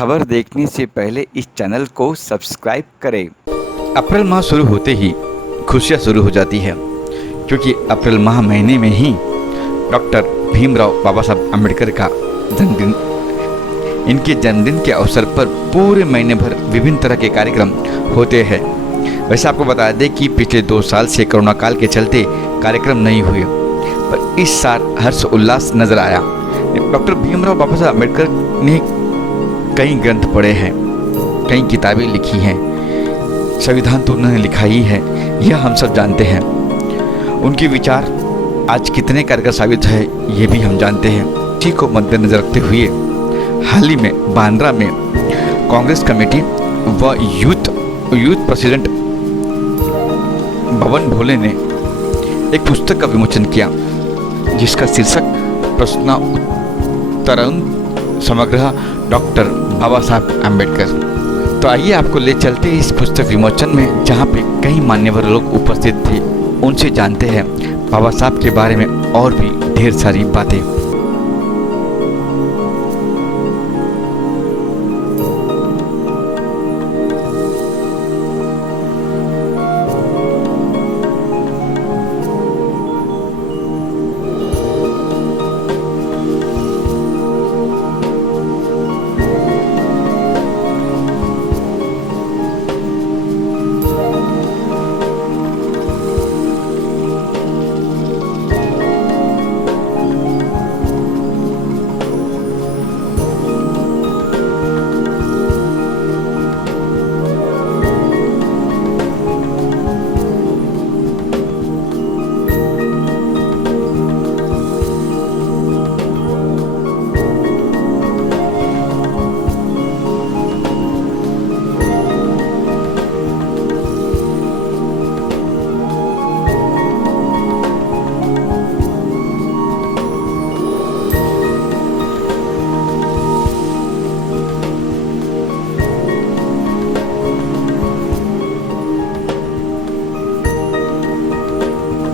खबर देखने से पहले इस चैनल को सब्सक्राइब करें। अप्रैल माह शुरू होते ही खुशियाँ शुरू हो जाती है, क्योंकि अप्रैल माह महीने में ही डॉक्टर भीमराव बाबा साहब अम्बेडकर का जन्मदिन। इनके जन्मदिन के अवसर पर पूरे महीने भर विभिन्न तरह के कार्यक्रम होते हैं। वैसे आपको बता दें कि पिछले 2 साल से कोरोना काल के चलते कार्यक्रम नहीं हुए, पर इस साल हर्ष उल्लास नजर आया। डॉक्टर भीमराव बाबा साहब अम्बेडकर ने कई ग्रंथ पढ़े हैं, कई किताबें लिखी हैं, संविधान तो उन्होंने लिखा ही है, यह हम सब जानते हैं। उनके विचार आज कितने कारगर साबित है ये भी हम जानते हैं। इसी को मद्देनजर रखते हुए हाल ही में बांद्रा में कांग्रेस कमेटी व यूथ प्रेसिडेंट बबन भोले ने एक पुस्तक का विमोचन किया, जिसका शीर्षक प्रश्नोत्तरम समग्र डॉक्टर बाबा साहब अम्बेडकर। तो आइए आपको ले चलते हैं इस पुस्तक विमोचन में, जहाँ पे कई मान्यवर लोग उपस्थित थे। उनसे जानते हैं बाबा साहब के बारे में और भी ढेर सारी बातें।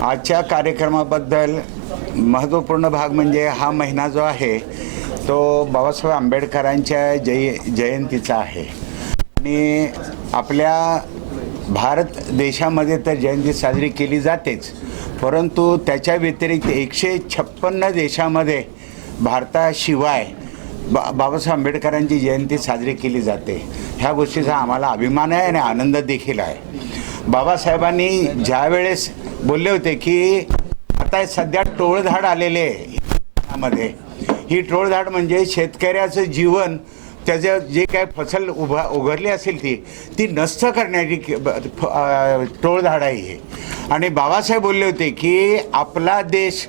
आजच्या कार्यक्रमाबद्दल महत्त्वपूर्ण भाग म्हणजे हा महिना जो आहे तो बाबासाहेब आंबेडकरांच्या जयंतीचा आहे आणि आपल्या भारत देशामध्ये तर जयंती साजरी केली जातेच, परंतु त्याच्या व्यतिरिक्त 156 देशामध्ये भारताशिवाय बाबासाहेब आंबेडकरांची जयंती साजरी केली जाते। ह्या गोष्टीचा आम्हाला अभिमान आहे आणि आनंद देखील आहे। बाबासाहेबांनी ज्या वेळेस बोलले होते की आता सध्या टोळधाड आलेले आहे, ही टोळधाड म्हणजे शेतकऱ्याचं जीवन, त्याचं जे काय फसल उघडली असेल ती नष्ट करण्याची टोळधाड आहे हे। आणि बाबासाहेब बोलले होते की आपला देश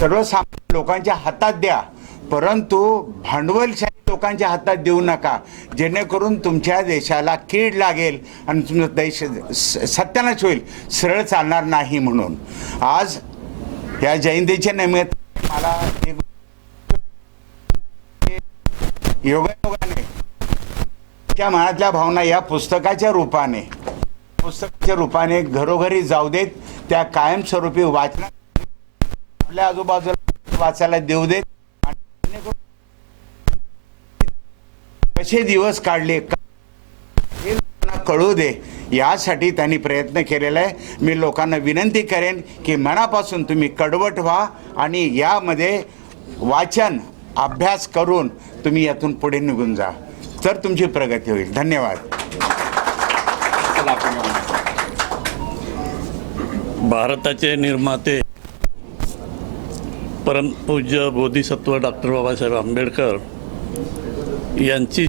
सर्वसामान्य लोकांच्या हातात द्या, परंतु भांडवलशाही लोकांच्या हातात देऊ नका, जेणेकरून तुमच्या देशाला कीड लागेल आणि तुमचा देश सत्यानाश होईल, सरळ चालणार नाही। म्हणून आज या जयंतीच्या निमित्त मला योगायोगाने त्या मनातल्या भावना या पुस्तकाच्या रूपाने घरोघरी जाऊ देत, त्या कायमस्वरूपी वाचना आपल्या आजूबाजूला वाचायला देऊ देत, कसे दिवस काढले हे लोकांना कळू दे, यासाठी त्यांनी प्रयत्न केलेला आहे। मी लोकांना विनंती करेन की मनापासून तुम्ही कडवट व्हा आणि यामध्ये वाचन अभ्यास करून तुम्ही यातून पुढे निघून जा, तर तुमची प्रगती होईल। धन्यवाद। भारताचे निर्माते परमपूज्य बोधिसत्व डॉक्टर बाबासाहेब आंबेडकर यांची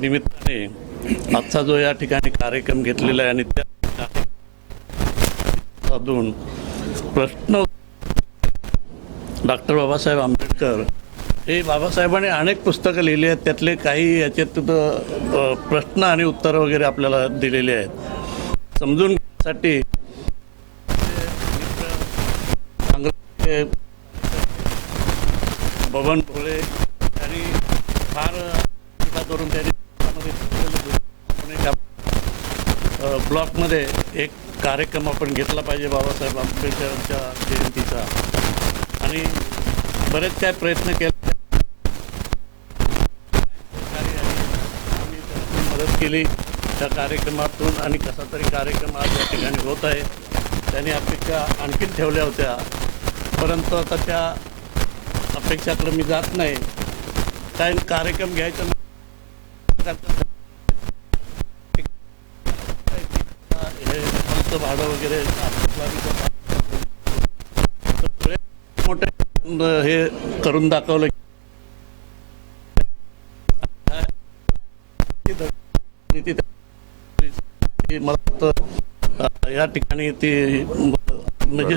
निमित्ताने आजचा जो या ठिकाणी कार्यक्रम घेतलेला आहे आणि त्या साधून प्रश्न डॉक्टर बाबासाहेब आंबेडकर हे बाबासाहेबांनी अनेक पुस्तकं लिहिली आहेत, त्यातले काही याच्यात प्रश्न आणि उत्तरं वगैरे आपल्याला दिलेले आहेत। समजून घेण्यासाठी बबन भोळे यांनी फार करून त्यांनी ब्लॉकमध्ये एक कार्यक्रम आपण घेतला पाहिजे बाबासाहेब आंबेडकरांच्या जयंतीचा, आणि बरेच काय प्रयत्न केले। केली त्या कार्यक्रमातून आणि कसा तरी कार्यक्रम आज या ठिकाणी होत आहे. त्यांनी अपेक्षा आणखीन ठेवल्या होत्या, परंतु आता त्या अपेक्षाकडे मी जात नाही. काय कार्यक्रम घ्यायचं हे आमचं भाडं वगैरे मोठे हे करून दाखवलं. मला वाटतं या ठिकाणी ती म्हणजे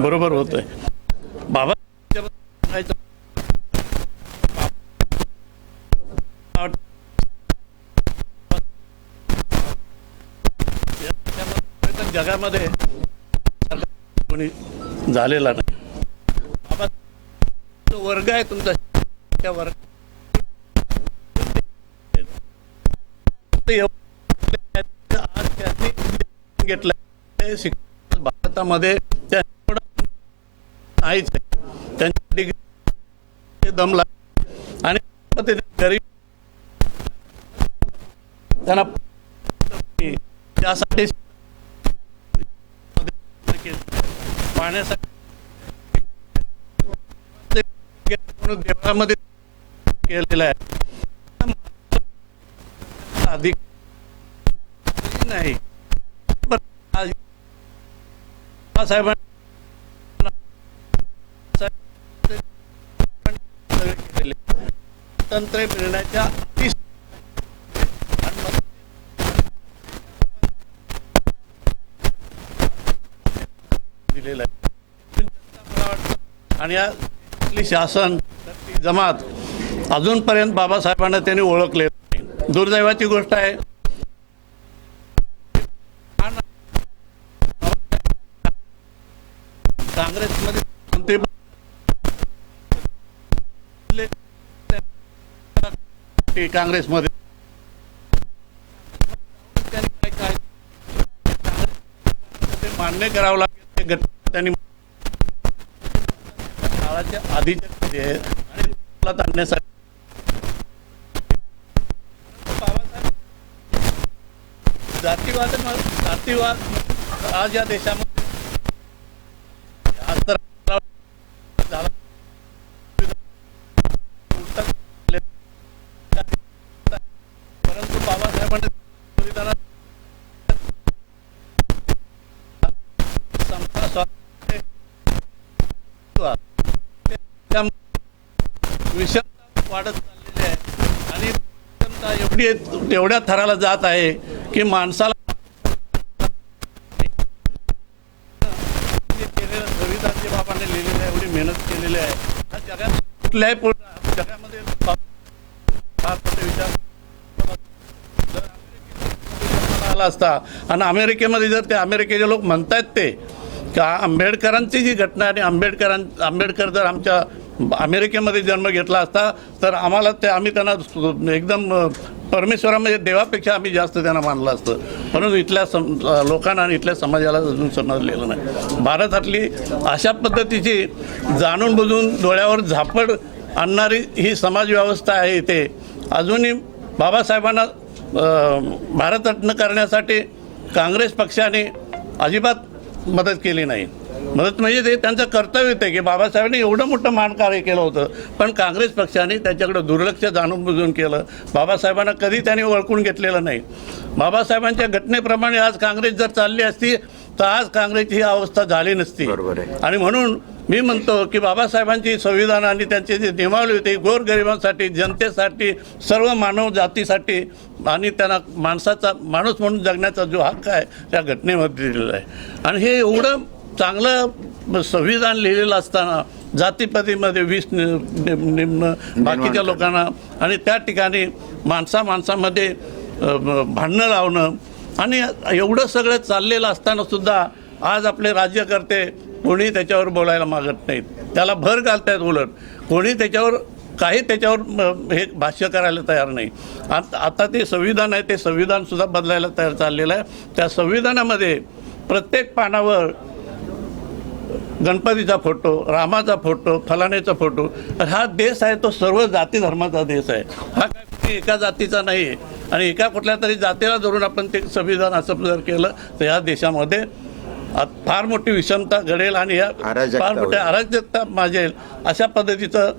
बरोबर होत आहे. बाबा जगामध्ये कोणी झालेला नाही. बाबा वर्ग आहे तुमचा, त्या वर्ग आज त्यांनी घेतलं शिक्षण भारतामध्ये नाहीच आहे. त्यांच्या डिग्री दमला आणि गरीब त्यांना त्यासाठी पाहण्यासाठी देवळामध्ये केलेलं आहे. अधिक नाही साहेबांनी तंत्र मिळण्याच्या दिलेलं आहे. आणि या शासन जमात अजूनपर्यंत बाबासाहेबांना त्यांनी ओळखले नाही. दुर्दैवाची गोष्ट आहे. काँग्रेसमध्ये मंत्री काँग्रेसमध्ये मान्य करावं लागेल. त्यांनी काळाच्या आधीचे आणि आणण्यासाठी जातीवाद आज या देशामध्ये परंतु बाबासाहेबांनी विषमता वाढत चाललेली आहे आणि एवढी तेवढ्या थराला जात आहे की माणसाला संविधान जे बाबांनी लिहिलेलं आहे, एवढी मेहनत केलेली आहे. हा जगात कुठल्याही जगामध्ये विचार आला असता आणि अमेरिकेमध्ये जर ते अमेरिकेचे लोक म्हणतात ते का आंबेडकरांची जी घटना आणि आंबेडकर जर आमच्या अमेरिकेमध्ये जन्म घेतला असता तर आम्हाला ते आम्ही त्यांना एकदम परमेश्वरामध्ये देवापेक्षा आम्ही जास्त त्यांना मानलं असतं. परंतु इथल्या लोकांना आणि इथल्या समाजाला अजून समजलेलं नाही. भारतातली अशा पद्धतीची जाणून बुजून डोळ्यावर झापड आणणारी ही समाजव्यवस्था आहे. इथे अजूनही बाबासाहेबांना भारतरत्न करण्यासाठी काँग्रेस पक्षाने अजिबात मदत केली नाही. मदत म्हणजे ते त्यांचं कर्तव्य आहे की बाबासाहेबांनी एवढं मोठं मानकार्य केलं होतं, पण काँग्रेस पक्षाने त्याच्याकडे दुर्लक्ष जाणून बुजून केलं. बाबासाहेबांना कधी त्यांनी ओळखून घेतलेलं नाही. बाबासाहेबांच्या घटनेप्रमाणे आज काँग्रेस जर चालली असती तर आज काँग्रेसची ही अवस्था झाली नसती. आणि म्हणून मी म्हणतो की बाबासाहेबांची संविधान आणि त्यांची जी नियमावली होती गोरगरिबांसाठी, जनतेसाठी, सर्व मानव जातीसाठी आणि त्यांना माणूस म्हणून जगण्याचा जो हक्क आहे त्या घटनेमध्ये दिलेला आहे. आणि हे एवढं चांगलं संविधान लिहिलेलं असताना जातीपातीमध्ये वीस निम्न बाकीच्या लोकांना आणि त्या ठिकाणी माणसामध्ये भांडणं लावणं आणि एवढं सगळं चाललेलं असताना सुद्धा आज आपले राज्यकर्ते कोणी त्याच्यावर बोलायला मागत नाहीत. त्याला भर घालतायत. उलट कोणी त्याच्यावर हे भाष्य करायला तयार नाही. आता ते संविधान आहे ते संविधानसुद्धा बदलायला तयार चाललेलं आहे. त्या संविधानामध्ये प्रत्येक पानावर गणपतीचा फोटो, रामाचा फोटो, फलाण्याचा फोटो. हा देश आहे तो सर्व जाती धर्माचा देश आहे. हा काय एका जातीचा नाही आहे आणि एका कुठल्या तरी जातीला धरून आपण ते संविधान असं जर केलं तर या देशामध्ये फार मोठी विषमता घडेल आणि या अराजकता फार मोठ्या होईल. अराजकता माजेल अशा पद्धतीचं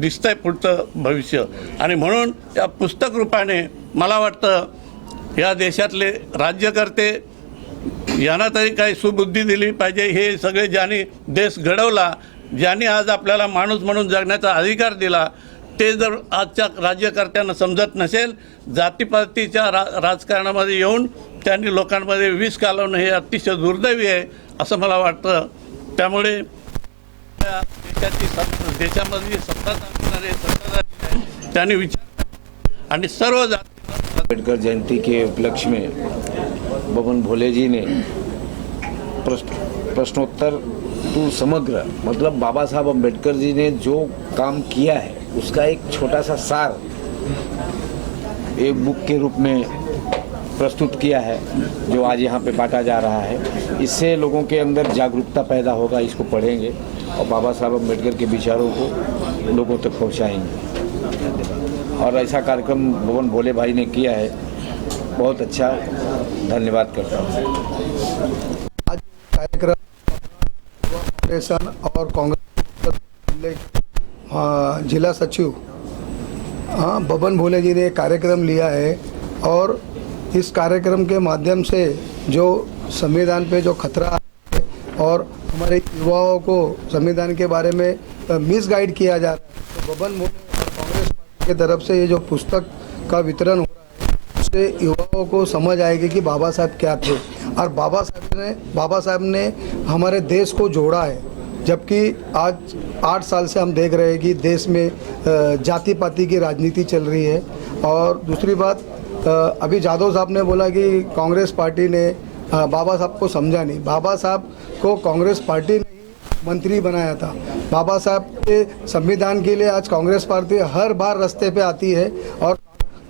दिसतंय पुढचं भविष्य. आणि म्हणून या पुस्तक रूपाने मला वाटतं या देशातले राज्यकर्ते यांना तरी काही सुबुद्धी दिली पाहिजे. हे सगळे ज्यांनी देश घडवला, ज्यांनी आज आपल्याला माणूस म्हणून जगण्याचा अधिकार दिला, ते जर आजच्या राज्यकर्त्यांना समजत नसेल, जातीपातीच्या राजकारणामध्ये येऊन त्यांनी लोकांमध्ये विष घालवणं हे अतिशय दुर्दैवी आहे असं मला वाटतं. त्यामुळे देशामध्ये सत्ता चालवणारे सत्ताधारी आहेत, त्यांनी विचार आणि सर्व जाती अम्बेडकर जयंती के उपलक्ष्य में बबन भोले जी ने प्रश्नोत्तर टू समग्र मतलब बाबा साहब अम्बेडकर जी ने जो काम किया है उसका एक छोटा सा सार एक बुक के रूप में प्रस्तुत किया है, जो आज यहाँ पे बांटा जा रहा है. इससे लोगों के अंदर जागरूकता पैदा होगा, इसको पढ़ेंगे और बाबा साहब अम्बेडकर के विचारों को लोगों तक पहुँचाएंगे. और ऐसा कार्यक्रम बबन भोले भाई ने किया है, बहुत अच्छा, धन्यवाद करता हूँ. आज कार्यक्रम फाउंडेशन और कांग्रेस जिला सचिव बबन भोले जी ने कार्यक्रम लिया है और इस कार्यक्रम के माध्यम से जो संविधान पे जो खतरा है और हमारे युवाओं को संविधान के बारे में मिसगाइड किया जा रहा है, तो बबन भोले और कांग्रेस पार्टी की तरफ से ये जो पुस्तक का वितरण हो रहा है उससे युवाओं को समझ आएगी कि बाबा साहब क्या थे. और बाबा साहब ने हमारे देश को जोड़ा है, जबकि आज 8 साल से हम देख रहे हैं कि देश में जाति पाति की राजनीति चल रही है. और दूसरी बात, अभी जादव साहब ने बोला कि कांग्रेस पार्टी ने बाबा साहब को समझा नहीं. बाबा साहब को कांग्रेस पार्टी ने ही मंत्री बनाया था. बाबा साहब के संविधान के लिए आज कांग्रेस पार्टी हर बार रास्ते पे आती है और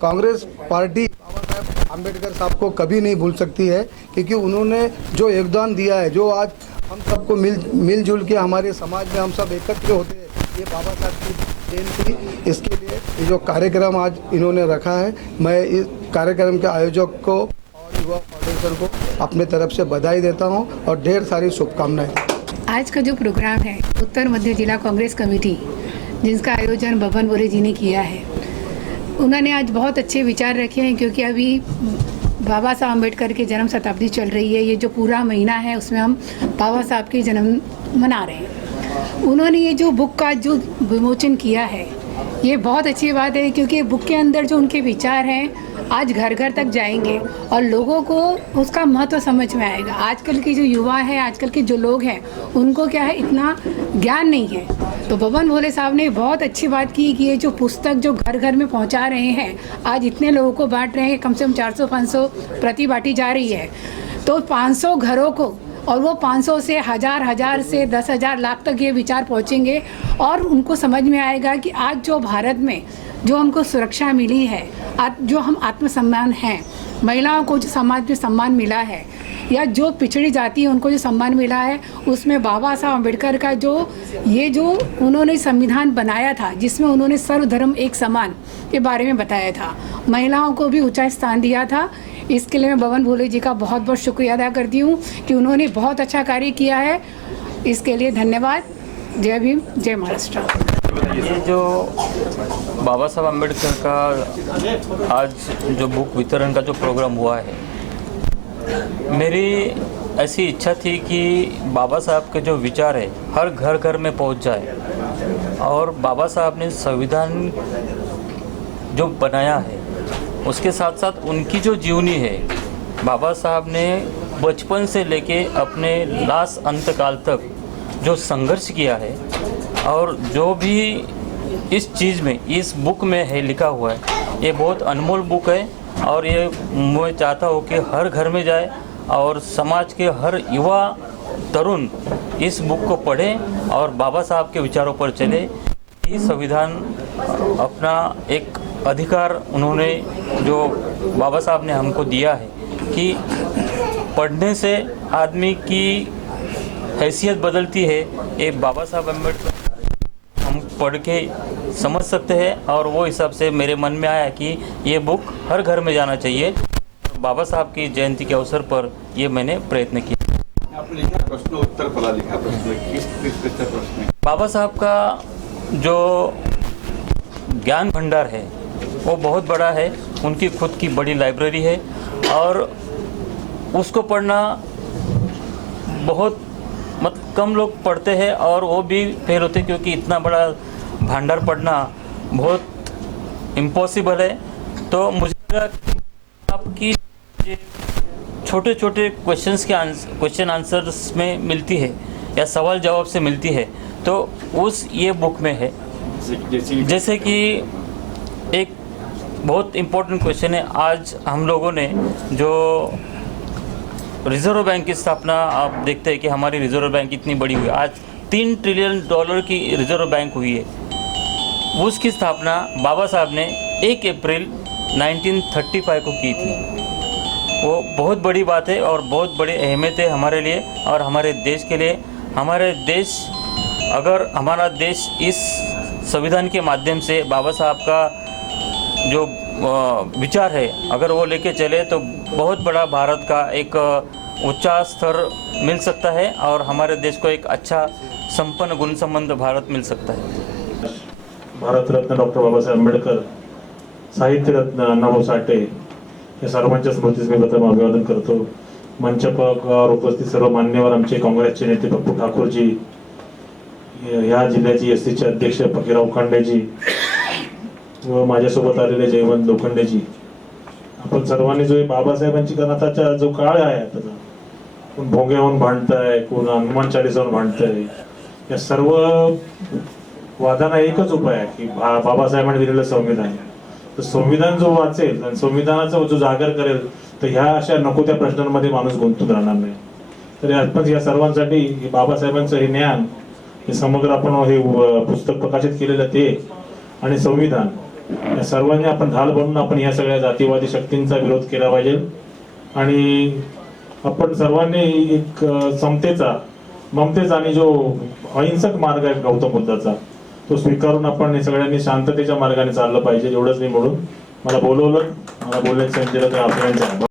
कांग्रेस पार्टी बाबा साहब अम्बेडकर साहब को कभी नहीं भूल सकती है, क्योंकि उन्होंने जो योगदान दिया है, जो आज हम सबको मिलजुल के हमारे समाज में हम सब एकत्र होते हैं, ये बाबा साहब की देन थी. इसके लिए ये जो कार्यक्रम आज इन्होंने रखा है, मैं इस कार्यक्रम के आयोजक को और युवा फाउंडेशन को अपने तरफ से बधाई देता हूं और ढेर सारी शुभकामनाएं. आज का जो प्रोग्राम है उत्तर मध्य जिला कांग्रेस कमेटी, जिसका आयोजन बबन भोले जी ने किया है, उन्होंने आज बहुत अच्छे विचार रखे हैं. क्योंकि अभी बाबा साहब अम्बेडकर की जन्म शताब्दी चल रही है, ये जो पूरा महीना है उसमें हम बाबा साहब के जन्म मना रहे हैं. उन्होंने ये जो बुक का जो विमोचन किया है, ये बहुत अच्छी बात है, क्योंकि बुक के अंदर जो उनके विचार हैं आज घर घर तक जाएंगे और लोगों को उसका महत्व समझ में आएगा. आजकल के जो युवा हैं, आजकल के जो लोग हैं, उनको क्या है, इतना ज्ञान नहीं है. तो बबन भोले साहब ने बहुत अच्छी बात की कि ये जो पुस्तक जो घर घर में पहुंचा रहे हैं, आज इतने लोगों को बांट रहे हैं, कम से कम 400-500 प्रति बांटी जा रही है. तो 500 घरों को, और वो 500 से 1000 से 10,000 लाख तक ये विचार पहुंचेंगे और उनको समझ में आएगा कि आज जो भारत में जो हमको सुरक्षा मिली है, जो हम आत्मसम्मान हैं, महिलाओं को जो समाज में सम्मान मिला है, या जो पिछड़ी जाति है उनको जो सम्मान मिला है, उसमें बाबा साहब अम्बेडकर का जो उन्होंने संविधान बनाया था, जिसमें उन्होंने सर्वधर्म एक समान के बारे में बताया था, महिलाओं को भी ऊंचा स्थान दिया था. इसके लिए मैं बबन भोले जी का बहुत बहुत शुक्रिया अदा करती हूँ कि उन्होंने बहुत अच्छा कार्य किया है. इसके लिए धन्यवाद. जय भीम, जय महाराष्ट्र. ये जो बाबा साहब अम्बेडकर का आज जो बुक वितरण का जो प्रोग्राम हुआ है, मेरी ऐसी इच्छा थी कि बाबा साहब के जो विचार है हर घर घर में पहुंच जाए. और बाबा साहब ने संविधान जो बनाया है उसके साथ साथ उनकी जो जीवनी है, बाबा साहब ने बचपन से लेके अपने लास्ट अंतकाल तक जो संघर्ष किया है, और जो भी इस चीज़ में इस बुक में है लिखा हुआ है, ये बहुत अनमोल बुक है. और ये मैं चाहता हूँ कि हर घर में जाए और समाज के हर युवा तरुण इस बुक को पढ़े और बाबा साहब के विचारों पर चले. ये संविधान अपना एक अधिकार उन्होंने जो बाबा साहब ने हमको दिया है कि पढ़ने से आदमी की हैसियत बदलती है. ये बाबा साहब अम्बेडकर हमको पढ़ के समझ सकते हैं। और वो हिसाब से मेरे मन में आया कि ये बुक हर घर में जाना चाहिए। बाबा साहब की जयंती के अवसर पर ये मैंने प्रयत्न किया। आपने लिखा प्रश्न उत्तर फला लिखा प्रश्न किस प्रश्न है? बाबा साहब का जो ज्ञान भंडार है वो बहुत बड़ा है। उनकी खुद की बड़ी लाइब्रेरी है और उसको पढ़ना बहुत कम लोग पढ़ते हैं और वो भी फेल होते, क्योंकि इतना बड़ा भंडार पढ़ना बहुत इम्पॉसिबल है। तो मुझे लगा कि आपकी छोटे छोटे क्वेश्चन आंसर्स में मिलती है या सवाल जवाब से मिलती है, तो उस ये बुक में है। जैसे कि एक बहुत इम्पोर्टेंट क्वेश्चन है, आज हम लोगों ने जो रिजर्व बैंक की स्थापना, आप देखते हैं कि हमारी रिजर्व बैंक इतनी बड़ी हुई, आज $3 ट्रिलियन की रिजर्व बैंक हुई है। उसकी स्थापना बाबा साहब ने 1 अप्रैल 1935 को की थी। वो बहुत बड़ी बात है और बहुत बड़ी अहमियत है हमारे लिए और हमारे देश के लिए। अगर हमारा देश इस संविधान के माध्यम से बाबा साहब का जो विचार है अगर वो लेके चले तो बहुत बड़ा भारत का एक ऊंचा स्तर मिल सकता है और हमारे देश को एक अच्छा संपन्न गुण संबंध भारत मिल सकता है। भारत रत्न डॉक्टर बाबासाहेब आंबेडकर, साहित्य रत्न अण्णाभाऊ साठे या सर्वांच्या स्मृतीस मी प्रथम अभिवादन करतो। मंचावर उपस्थित सर्व मान्यवर, आमचे काँग्रेसचे नेते पप्पू ठाकूरजी, ह्या जिल्ह्याचे एससीचे अध्यक्ष फकीरराव खांडेजी व माझ्यासोबत आलेले जयवंत लोखंडेजी, आपण सर्वांनी जो बाबासाहेबांची गणताचा जो काळ आहे आता, कोण भोंग्याहून भांडताय, कोण हनुमान चालीसाहून भांडताय, या सर्व वादांना एकच उपाय आहे की बाबासाहेबांनी दिलेलं संविधान, तर संविधान जो वाचेल आणि संविधानाचा जो जागर करेल तर ह्या अशा नको त्या प्रश्नांमध्ये माणूस गुंतून राहणार नाही। तर आपण या सर्वांसाठी बाबासाहेबांचं हे ज्ञान, हे समग्र आपण हे पुस्तक प्रकाशित केलेलं ते आणि संविधान, या सर्वांनी आपण ढाल बनून आपण या सगळ्या जातीवादी शक्तींचा विरोध केला पाहिजे आणि आपण सर्वांनी एक समतेचा, ममतेचा आणि जो अहिंसक मार्ग आहे गौतम बुद्धाचा तो स्वीकारून आपण हे सगळ्यांनी शांततेच्या मार्गाने चाललं पाहिजे। एवढंच नाही म्हणून मला बोलवलं, मला बोलण्याची संधी दिली तर आपल्याला